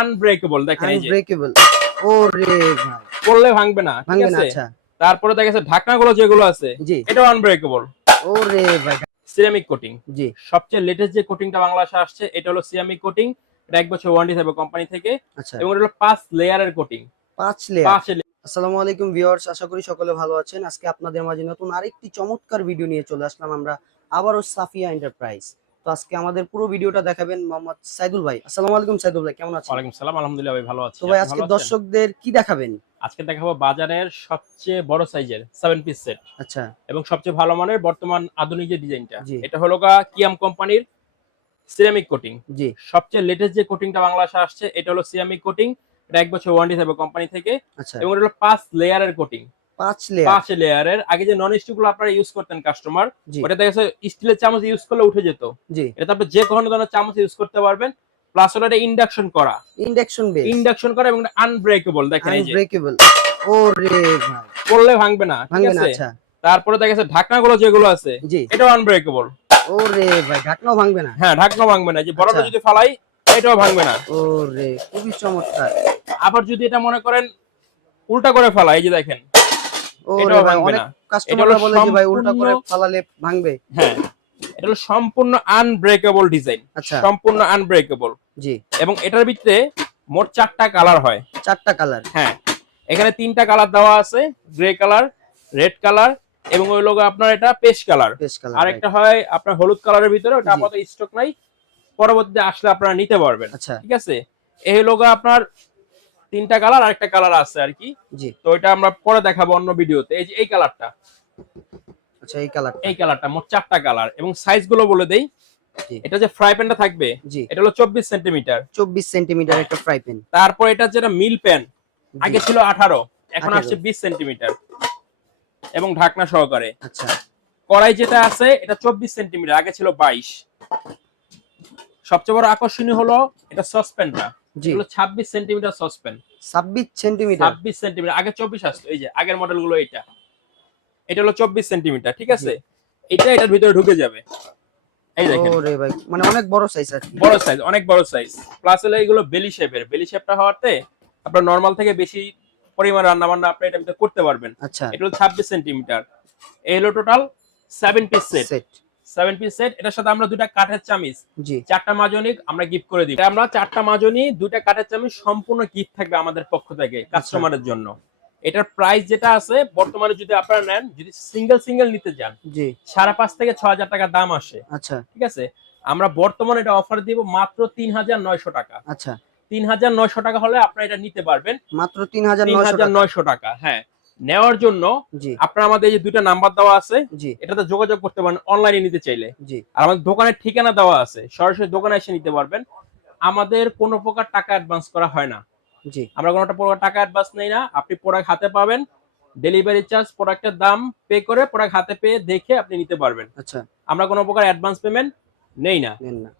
Unbreakable, দেখেন এই যে আনব্রেকেবল। ওরে ভাই, পড়লে ভাঙবে না, ঠিক ভাঙবে না। আছে। আচ্ছা, তারপরে দেখা গেছে ঢাকনাগুলো যেগুলো আছে জি। এটাও আনব্রেকেবল। ওরে ভাই, সিরামিক কোটিং, জি। সবচেয়ে লেটেস্ট যে কোটিংটা বাংলাদেশে আসছে এটা হলো সিরামিক কোটিং। এটা 1 বছর ওয়ারেন্টি থাকবে কোম্পানি থেকে, আচ্ছা, এবং এটা হলো 5 লেয়ারের কোটিং। 5 লেয়ার। 5 আসসালামু আলাইকুম ভিউয়ার্স, আশা করি সকলে ভালো আছেন। আজকে আপনাদের মাঝে নতুন আরেকটি চমৎকার ভিডিও নিয়ে চলে আসলাম আমরা আবারও সাফিয়া এন্টারপ্রাইজ। তো আজকে আমাদের পুরো ভিডিওটা দেখাবেন মোহাম্মদ সাইদুল ভাই। আসসালামু আলাইকুম সাইদুল ভাই, কেমন আছেন? ওয়ালাইকুম সালাম, আলহামদুলিল্লাহ ভাই, ভালো আছি। তো ভাই আপনি আজকে ভালো আছেন? দর্শকদের কি দেখাবেন? আজকে দেখাবো বাজারের সবচেয়ে বড় সাইজের 7 পিস সেট আচ্ছা, এবং সবচেয়ে ভালো মানের বর্তমান আধুনিক যে ডিজাইনটা, জি, এটা হলো কিয়াম কোম্পানির সিরামিক কোটিং। জি। সবচেয়ে লেটেস্ট যে কোটিংটা বাংলাদেশে আসছে এটা হলো সিরামিক কোটিং। এটা 1 বছর ওয়ারেন্টি থাকবে কোম্পানি থেকে, আচ্ছা, এবং এটা হলো 5 লেয়ারের কোটিং। 5 লেয়ার। 5 লেয়ারের। আগে যে নন স্টিক গুলো আপনারা ইউজ করতেন কাস্টমার, জি, ওটা দেখা গেছে স্টিলের চামচ ইউজ করলে উঠে যেত। জি। এটা আপনি যে কোনো ধরনের চামচ ইউজ করতে পারবেন। প্লাস হলো এটা ইন্ডাকশন করা, ইন্ডাকশন বেস। ইন্ডাকশন করা এবং আনব্রেকেবল, দেখেন এই যে আনব্রেকেবল। ওরে ভাই, পড়লে ভাঙবে না, ঠিক ভাঙবে না। আছে। আচ্ছা, তারপরে দেখা গেছে ঢাকনাগুলো যেগুলো আছে জি। এটাও আনব্রেকেবল। ওরে ভাই, ঢাকনাও ভাঙবে না। হ্যাঁ, ঢাকনা ভাঙবে না, যে বড়টা আচ্ছা, যদি ফালাই এটাও ভাঙবে না। ওরে খুবই চমৎকার। আবার যদি এটা মনে করেন উল্টা করে ফালাই, এই যে দেখেন, ওরে এটাও ভাই, ভাঙবে অনেক না। এটা হলো কাস্টমাররা বলে যে ভাই উল্টা সম্পূর্ণ, করে ফালালে ভাঙবে। হ্যাঁ, এটা হলো সম্পূর্ণ আনব্রেকেবল ডিজাইন, আচ্ছা, সম্পূর্ণ আনব্রেকেবল। জি। এবং এটার ভিতরে মোট 4টা কালার হয়। 4টা কালার। হ্যাঁ, এখানে 3টা কালার দেওয়া আছে, গ্রে কালার, রেড কালার, এবং ওই লোগো আপনার এটা paste colour. Paste colour, right. আরেকটা হয় আপনার হলুদ কালারের ভিতরে, ওটা জি। আপাতত স্টক নাই, পরবর্তীতে আসলে আপনারা নিতে পারবেন। আচ্ছা, ঠিক আছে, এই লোগো আপনার 3টা কালার, আরেকটা কালার আছে আর কি। জি। তো এটা আমরা পরে দেখাবো অন্য ভিডিওতে। এই যে এই কালারটা, আচ্ছা, এই কালারটা। এই কালারটা মোট 4টা কালার, এবং সাইজ গুলো বলে দেই। জি, এটা যে ফ্রাই প্যানটা থাকবে জি। এটা হলো 24 সেন্টিমিটার। 24 সেন্টিমিটার একটা ফ্রাই প্যান। তারপর এটা যেটা মিল প্যান, জি, আগে ছিল 18, এখন 18 আসছে 20 সেন্টিমিটার এবং ঢাকনা সহকারে। আচ্ছা, কড়াই যেটা আছে এটা 24 সেন্টিমিটার, আগে ছিল 22। সবচেয়ে বড় আকর্ষণীয় হলো এটা সসপ্যানটা, জি। এগুলো 26 সেন্টিমিটার সসপ্যান। 26 সেন্টিমিটার। 26 সেন্টিমিটার, আগে 24 আসতো। এই যে আগের মডেল গুলো, এটা এটা হলো 24 সেন্টিমিটার, ঠিক জি। আছে। এটা এটার ভিতরে ঢুকে যাবে, এই দেখেন, ওরে ভাই, মানে অনেক বড় সাইজ আর কি। বড় সাইজ, অনেক বড় সাইজ। প্লাস হলো এগুলো বেলি শেপের, বেলি শেপটা হওয়াতে আপনার নরমাল থেকে বেশি পরিমাণ রান্না বান্না আপনি এটার ভিতরে করতে পারবেন। আচ্ছা, এটা হলো 26 সেন্টিমিটার। এই হলো total 7 piece set. Set. 7 piece set, এটার সাথে আমরা 2টা কাঠের চামিচ, জি, 4টা মাজনি আমরা গিফট করে দিই। আমরা 4টা মাজনি, 2টা কাঠের চামিচ সম্পূর্ণ গিফট থাকবে আমাদের পক্ষ থেকে কাস্টমারের জন্য। এটার প্রাইস যেটা আছে বর্তমানে, যদি আপনারা নেন, যদি সিঙ্গেল সিঙ্গেল নিতে চান, জি। 5.5 থেকে 6,000 টাকা দাম আসে। আচ্ছা, ঠিক আছে, আমরা বর্তমানে এটা অফার দিব মাত্র 3,900 টাকা। আচ্ছা। 3,900 টাকা হলে আপনারা এটা নিতে পারবেন। মাত্র 3900 টাকা। 3,900 টাকা, হ্যাঁ। নেওয়ার জন্য জি, আপনারা আমাদের এই যে 2টা নাম্বার দেওয়া আছে, জি, এটাতে যোগাযোগ করতে পারেন অনলাইনে নিতে চাইলে। জি, আর আমাদের দোকানের ঠিকানা দেওয়া আছে, সরাসরি দোকানে এসে নিতে পারবেন। আমাদের কোনো প্রকার টাকা অ্যাডভান্স করা হয় না, জি। আমরা কোনো প্রকার টাকা অ্যাডভান্স নেই না। আপনি প্রোডাক্ট হাতে পাবেন, ডেলিভারি চার্জ, প্রোডাক্টের দাম পে করে প্রোডাক্ট হাতে পেয়ে দেখে আপনি নিতে পারবেন। আচ্ছা, আমরা কোনো প্রকার অ্যাডভান্স পেমেন্ট নেই না। নেন না।